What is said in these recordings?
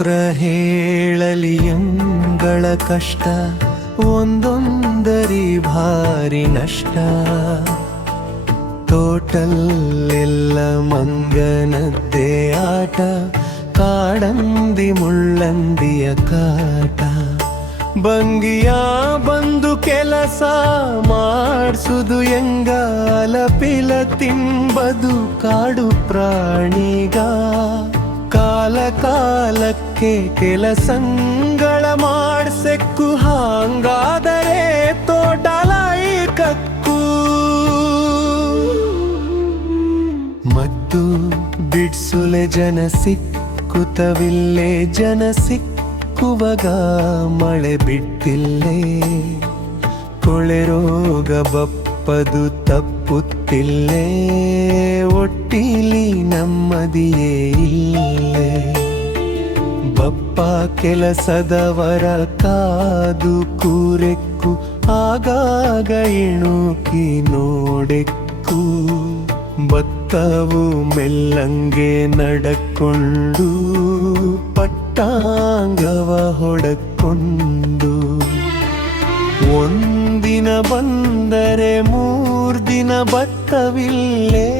ಮಾತ್ರ ಹೇಳಲಿ ಎಂಗಳ ಕಷ್ಟ, ಒಂದೊಂದರಿ ಭಾರಿ ನಷ್ಟ. ಟೋಟಲ್ ಎಲ್ಲ ಮಂಗನದ್ದೇ ಆಟ, ಕಾಡಂದಿ ಮುಳ್ಳಂದಿಯ ಕಾಟ. ಬಂಗಿಯ ಬಂದು ಕೆಲಸ ಮಾಡ್ಸುದು ಎಂಗಾಲ ಪಿಲ ತಿಂಬದು ಕಾಡು ಪ್ರಾಣಿಗ. ಕಾಲ ಕಾಲಕ್ಕೆ ಕೆಲಸಂಗಳ ಮಾಡ್ಸೆಕ್ಕು, ಹಾಂಗಾದರೆ ತೋಟಲಾಯಿಕಕ್ಕು. ಮತ್ತು ಬಿಡ್ಸುಲೆ ಜನ ಸಿಕ್ಕುತ್ತವಿಲ್ಲೇ, ಜನ ಸಿಕ್ಕುವಾಗ ಮಳೆ ಬಿಟ್ಟಿಲ್ಲೇ. ಕೊಳೆ ರೋಗ ಬಪ್ಪದು ತಪ್ಪುತ್ತಿಲ್ಲೇ, ಒಟ್ಟಿಲಿ ನೆಮ್ಮದಿಯೇ ಇಲ್ಲೇ. ಬಪ್ಪ ಕೆಲಸದವರ ಕಾದು ಕೂರೆಕ್ಕು, ಆಗಾಗ ಇಣುಕಿ ನೋಡೆಕ್ಕು. ಭತ್ತವು ಮೆಲ್ಲಂಗೆ ನಡಕೊಂಡು, ಪಟ್ಟಾಂಗವ ಹೊಡಕೊಂಡು. ಒಂದಿನ ಬಂದರೆ 3 ದಿನ ಭತ್ತವಿಲ್ಲೇ.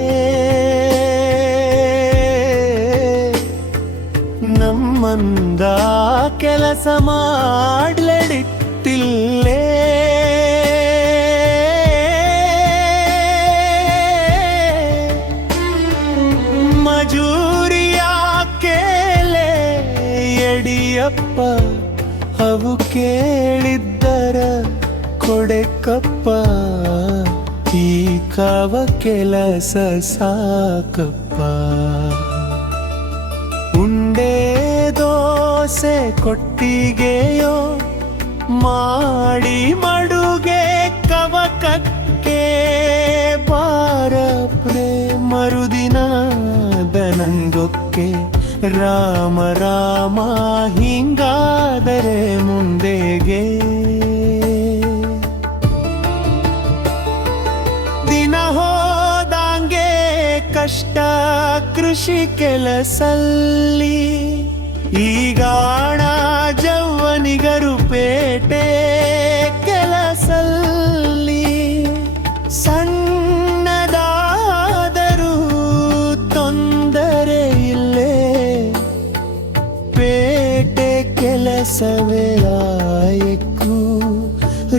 ನಮ್ಮಂದ ಕೆಲಸ ಮಾಡ್ಲಡಿತ್ತಿಲ್ಲೇ. ಮಜೂರಿಯ ಕೇಳೆ ಯಡಿಯಪ್ಪ, ಅವು ಕೇಳಿದ್ದರ ಕೊಡೆಕಪ್ಪ. ಈ ಕಾವ ಕೆಲಸ ಸಾಕಪ್ಪ. ಉಂಡೆ ದೋಸೆ ಕೊಟ್ಟಿಗೆಯೋ ಮಾಡಿ ಮಡುಗೆ ಕವಕಕ್ಕೆ. ಬಾರಪ್ರೆ ಮರುದಿನ ದನಂಗೊಕ್ಕೆ. ರಾಮ ರಾಮ ಹಿಂಗಾದರೆ ಮುಂದೆಗೆ. ದಿನ ಹೋದಂಗೆ ಕಷ್ಟ ಕೃಷಿ ಕೆಲಸಲ್ಲಿ. ಈಗಾಣ ಜವ್ವನಿಗರು ಪೇಟೆ ಕೆಲಸಲ್ಲಿ. ಸಣ್ಣದಾದರೂ ತೊಂದರೆ ಇಲ್ಲೇ, ಪೇಟೆ ಕೆಲಸವೇ ಆಯಕ್ಕೂ.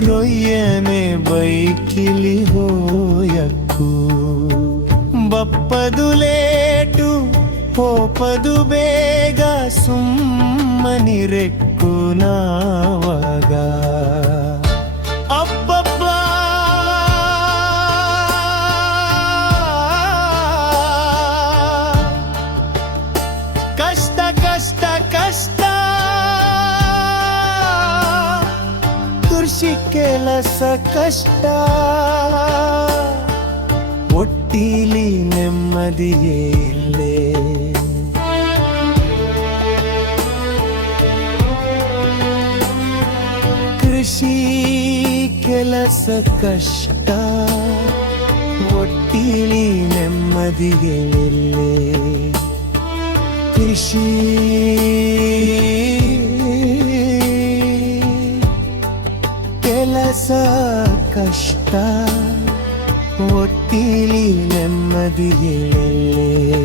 ರೊಯ್ಯನೆ ಬೈಕಿಲಿ ಹೋಯಕ್ಕೂ. ಬಪ್ಪದು ಲೇಟು ಹೋಪದು ಬೇಗ, ಸುಮ್ಮನಿರೆಕ್ಕು ನಾವಾಗ. ಅಬ್ಬಬ್ಬ ಕಷ್ಟ ಕಷ್ಟ ಕಷ್ಟ, ಕೃಷಿ ಕೆಲಸ ಕಷ್ಟ. ಒಟ್ಟಿಲಿ ನೆಮ್ಮದಿಯೇ ಇಲ್ಲೇ. ಕೃಷಿ ಕೆಲಸ ಕಷ್ಟ, ಒಟ್ಟಿಲಿ ನೆಮ್ಮದಿಯೇ ಇಲ್ಲೇ. ಕೃಷಿ ಕೆಲಸ ಕಷ್ಟ, ಒಟ್ಟಿಲಿ ನೆಮ್ಮದಿಯೇ ಇಲ್ಲೇ.